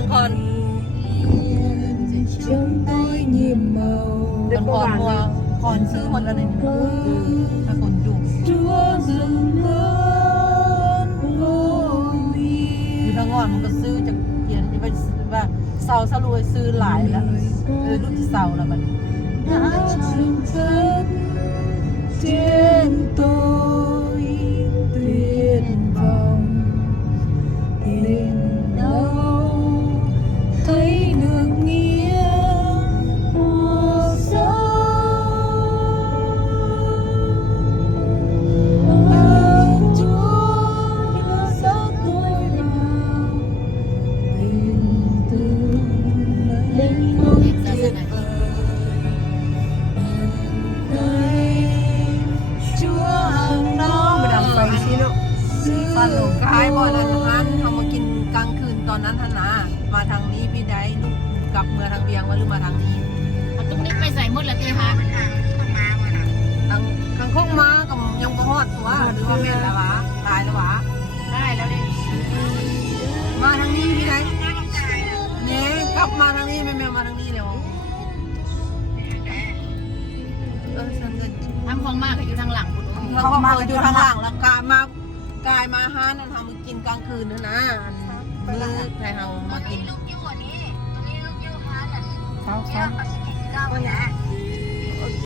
อนก่อนเป็นก่อนมัวก่อนซื้อหมดแล้วนี่ถ้าคนอยู่ทางงอนมันก็ซื้อจากเขียนจะไปว่าเสาสลุยซื้อหลายแล้วรุ่นที่เสาแล้วมันฟันหนูกายบ่อยแล้วนั้นทำมากินกลางคืนตอนนั้นท่านนะมาทางนี้พี่ได้ลูกกลับเมืองทางเบียงว่าหรือมาทางนี้มันต้องนิกไปใส่หมดละตีคะทางโคกม้ากับยังบ่ฮอดตัวหรือว่าแม่นแล้ววะตายแล้ววะได้แล้วดิมาทางนี้พี่ได้เนี่ยกลับมาทางนี้แม่มาทางนี้แล้วฉันทำของมากอยู่ทางหลังคุณเขามาอยู่ทางหลังแล้วกายมาหานั่นทำกินกลางคืนนะนะมื้อไทยเฮามากินลูกอยู่อันนี้ตรงนี้ลูกอยู่หาน่ะเขาก็สิกินข้าวนะ